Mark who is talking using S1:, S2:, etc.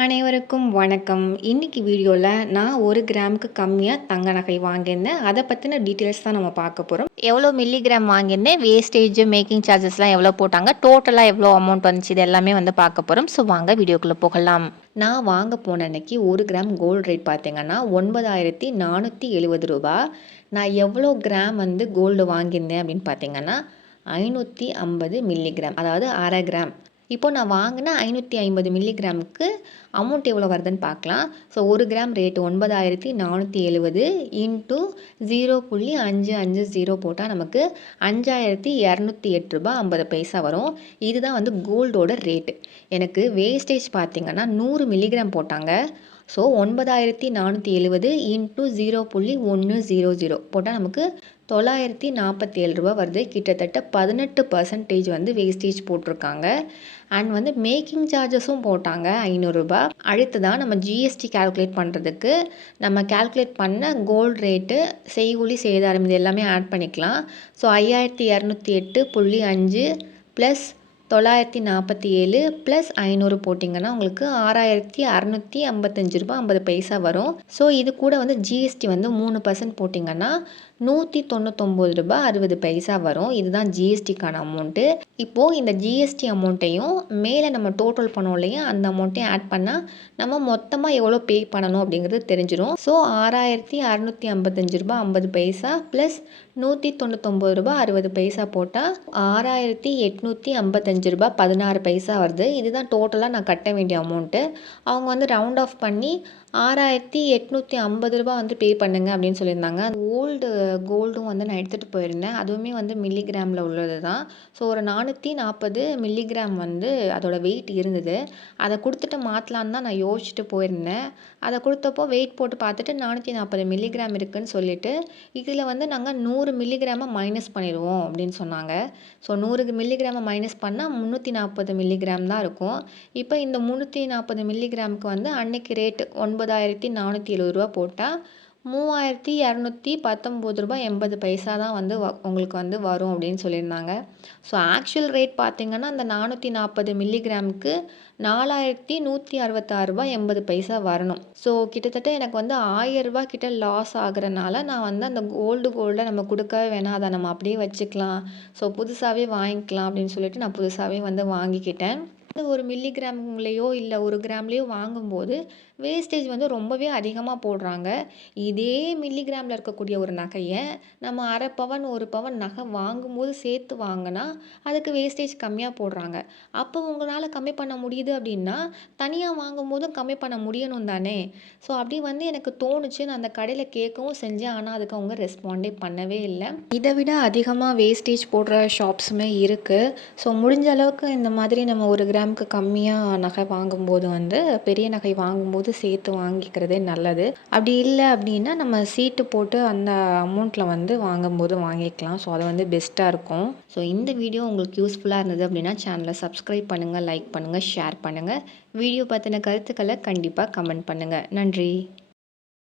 S1: அனைவருக்கும் வணக்கம். இன்னைக்கு வீடியோவில் நான் ஒரு கிராமுக்கு கம்மியாக தங்க நகை வாங்கியிருந்தேன். அதை பற்றின டீட்டெயில்ஸ் தான் நம்ம பார்க்க போகிறோம் எவ்வளோ மில்லிகிராம் வாங்கியிருந்தேன். வேஸ்டேஜ் மேக்கிங் சார்ஜஸ்லாம் எவ்வளோ போட்டாங்க. டோட்டலாக எவ்வளோ அமௌண்ட் வந்துச்சு இது எல்லாமே வந்து பார்க்க போகிறோம் ஸோ வாங்க வீடியோக்குள்ளே போகலாம். நான் வாங்க போன அன்னைக்கு ஒரு கிராம் கோல்டு ரேட் பார்த்தீங்கன்னா ஒன்பதாயிரத்தி நானூற்றி எழுபது ரூபா. நான் எவ்வளோ கிராம் வந்து கோல்டு வாங்கியிருந்தேன் அப்படின்னு பார்த்தீங்கன்னா ஐநூற்றி ஐம்பது மில்லிகிராம் அதாவது அரை கிராம். இப்போது நான் வாங்கின ஐநூற்றி ஐம்பது மில்லிகிராமுக்கு அமௌண்ட் எவ்வளோ வருதுன்னு பார்க்கலாம். ஸோ ஒரு கிராம் ரேட் ஒன்பதாயிரத்தி நானூற்றி எழுபது இன்ட்டு ஜீரோ புள்ளி அஞ்சு அஞ்சு ஜீரோ போட்டால் நமக்கு அஞ்சாயிரத்தி இரநூத்தி எட்டு ரூபா ஐம்பது பைசா வரும். இதுதான் வந்து கோல்டோட ரேட்டு எனக்கு வேஸ்டேஜ் பார்த்தீங்கன்னா நூறு மில்லிகிராம் போட்டாங்க. ஸோ ஒன்பதாயிரத்தி நானூற்றி எழுபது இன்ட்டு ஜீரோ புள்ளி ஒன்று ஜீரோ ஜீரோ போட்டால் நமக்கு தொள்ளாயிரத்தி நாற்பத்தி ஏழு ரூபா வருது. கிட்டத்தட்ட பதினெட்டு பர்சன்டேஜ் வந்து வேஸ்டேஜ் போட்டிருக்காங்க. அண்ட் வந்து மேக்கிங் சார்ஜஸும் போட்டாங்க ஐநூறுரூபா அடுத்து தான் நம்ம ஜிஎஸ்டி கால்குலேட் பண்ணுறதுக்கு நம்ம கால்குலேட் பண்ண கோல்டு ரேட்டு செய்கூலி சேதாரம் இது எல்லாமே ஆட் பண்ணிக்கலாம். ஸோ ஐயாயிரத்தி இரநூத்தி எட்டு புள்ளி அஞ்சு ப்ளஸ் தொள்ளாயிரத்தி நாற்பத்தி ஏழு ப்ளஸ் ஐநூறு போட்டிங்கன்னா உங்களுக்கு ஆறாயிரத்தி அறநூற்றி ஐம்பத்தஞ்சு ரூபா ஐம்பது பைசா வரும். ஸோ இது கூட வந்து ஜிஎஸ்டி வந்து மூணு பர்சன்ட் போட்டிங்கன்னா நூற்றி தொண்ணூத்தொம்பது ரூபாய் அறுபது பைசா வரும். இதுதான் ஜிஎஸ்டிக்கான அமௌண்ட்டு இப்போது இந்த ஜிஎஸ்டி அமௌண்ட்டையும் மேலே நம்ம டோட்டல் பண்ணோம் இல்லையா அந்த அமௌண்ட்டையும் ஆட் பண்ணால் நம்ம மொத்தமாக எவ்வளோ பே பண்ணணும் அப்படிங்கிறது தெரிஞ்சிடும் ஸோ ஆறாயிரத்தி அறநூற்றி ஐம்பத்தஞ்சு ரூபாய் ஐம்பது பைசா ப்ளஸ் நூற்றி தொண்ணூத்தொம்பது ரூபாய் அறுபது பைசா போட்டால் ஆறாயிரத்தி எட்நூற்றி ஐம்பத்தஞ்சு ரூபா பதினாறு பைசா வருது. இதுதான் டோட்டலாக நான் கட்ட வேண்டிய அமௌண்ட்டு அவங்க வந்து ரவுண்ட் ஆஃப் பண்ணி ஆறாயிரத்தி எட்நூற்றி ஐம்பது ரூபா வந்து பே பண்ணுங்க அப்படின்னு சொல்லியிருந்தாங்க. ஓல்டு கோல்டும் வந்து நான் எடுத்துகிட்டு போயிருந்தேன். அதுவுமே வந்து மில்லிகிராமில் உள்ளது தான் ஸோ ஒரு நானூற்றி நாற்பது மில்லிகிராம் வந்து அதோட வெயிட் இருந்தது. அதை கொடுத்துட்டு மாற்றலான்னு தான் நான் யோசிச்சுட்டு போயிருந்தேன். அதை கொடுத்தப்போ வெயிட் போட்டு பார்த்துட்டு நானூற்றி நாற்பது மில்லிகிராம் இருக்குதுன்னு சொல்லிட்டு இதில் வந்து நாங்கள் நூறு மில்லிகிராமை மைனஸ் பண்ணிடுவோம் அப்படின்னு சொன்னாங்க. ஸோ நூறு மில்லிகிராமை மைனஸ் பண்ணால் முந்நூற்றி நாற்பது மில்லிகிராம் தான் இருக்கும். இப்போ இந்த முந்நூற்றி நாற்பது மில்லிகிராமுக்கு வந்து அன்னைக்கு ரேட்டு ஒன்பதாயிரத்தி நானூற்றி எழுபது ரூபா போட்டால் மூவாயிரத்தி இரநூத்தி பத்தொம்பது ரூபாய் எண்பது பைசா தான் வந்து வ உங்களுக்கு வந்து வரும் அப்படின்னு சொல்லியிருந்தாங்க. ஸோ ஆக்சுவல் ரேட் பார்த்திங்கன்னா அந்த நானூற்றி நாற்பது மில்லிகிராமுக்கு நாலாயிரத்தி நூற்றி அறுபத்தாறு ரூபாய் எண்பது பைசா வரணும். ஸோ கிட்டத்தட்ட எனக்கு வந்து ஆயிரரூபா கிட்ட லாஸ் ஆகுறனால நான் வந்து அந்த கோல்டு கோல்டை நம்ம கொடுக்கவே வேணாம். அதை நம்ம அப்படியே வச்சுக்கலாம். ஸோ புதுசாகவே வாங்கிக்கலாம் அப்படின்னு சொல்லிட்டு நான் புதுசாகவே வந்து வாங்கிக்கிட்டேன். ஒரு மில்லிகிராம்லேயோ இல்லை ஒரு கிராம்லேயோ வாங்கும்போது வேஸ்டேஜ் வந்து ரொம்பவே அதிகமாக போடுறாங்க. இதே மில்லிகிராமில் இருக்கக்கூடிய ஒரு நகையை நம்ம அரை பவன் ஒரு பவன் நகை வாங்கும்போது சேர்த்து வாங்கினா அதுக்கு வேஸ்டேஜ் கம்மியாக போடுறாங்க. அப்போ உங்களால் கம்மி பண்ண முடியுது அப்படின்னா தனியாக வாங்கும்போதும் கம்மி பண்ண முடியணும் தானே? ஸோ அப்படி வந்து எனக்கு தோணுச்சு. நான் அந்த கடையில் கேட்கவும் செஞ்சேன். ஆனால் அதுக்கு அவங்க ரெஸ்பாண்டே பண்ணவே இல்லை. இதை விட அதிகமாக வேஸ்டேஜ் போடுற ஷாப்ஸுமே இருக்குது ஸோ முடிஞ்ச அளவுக்கு இந்த மாதிரி நம்ம ஒரு கிராம் கிராமுக்கு கம்மியாக நகை வாங்கும்போது வந்து பெரிய நகை வாங்கும்போது சேர்த்து வாங்கிக்கிறதே நல்லது. அப்படி இல்லை அப்படின்னா நம்ம சீட்டு போட்டு அந்த அமௌண்ட்டில் வந்து வாங்கும்போது வாங்கிக்கலாம். ஸோ அது வந்து பெஸ்ட்டாக இருக்கும். ஸோ இந்த வீடியோ உங்களுக்கு யூஸ்ஃபுல்லாக இருந்தது அப்படின்னா சேனலை சப்ஸ்கிரைப் பண்ணுங்கள் லைக் பண்ணுங்கள் ஷேர் பண்ணுங்கள் வீடியோ பற்றின கருத்துக்களை கண்டிப்பாக கமெண்ட் பண்ணுங்கள் நன்றி.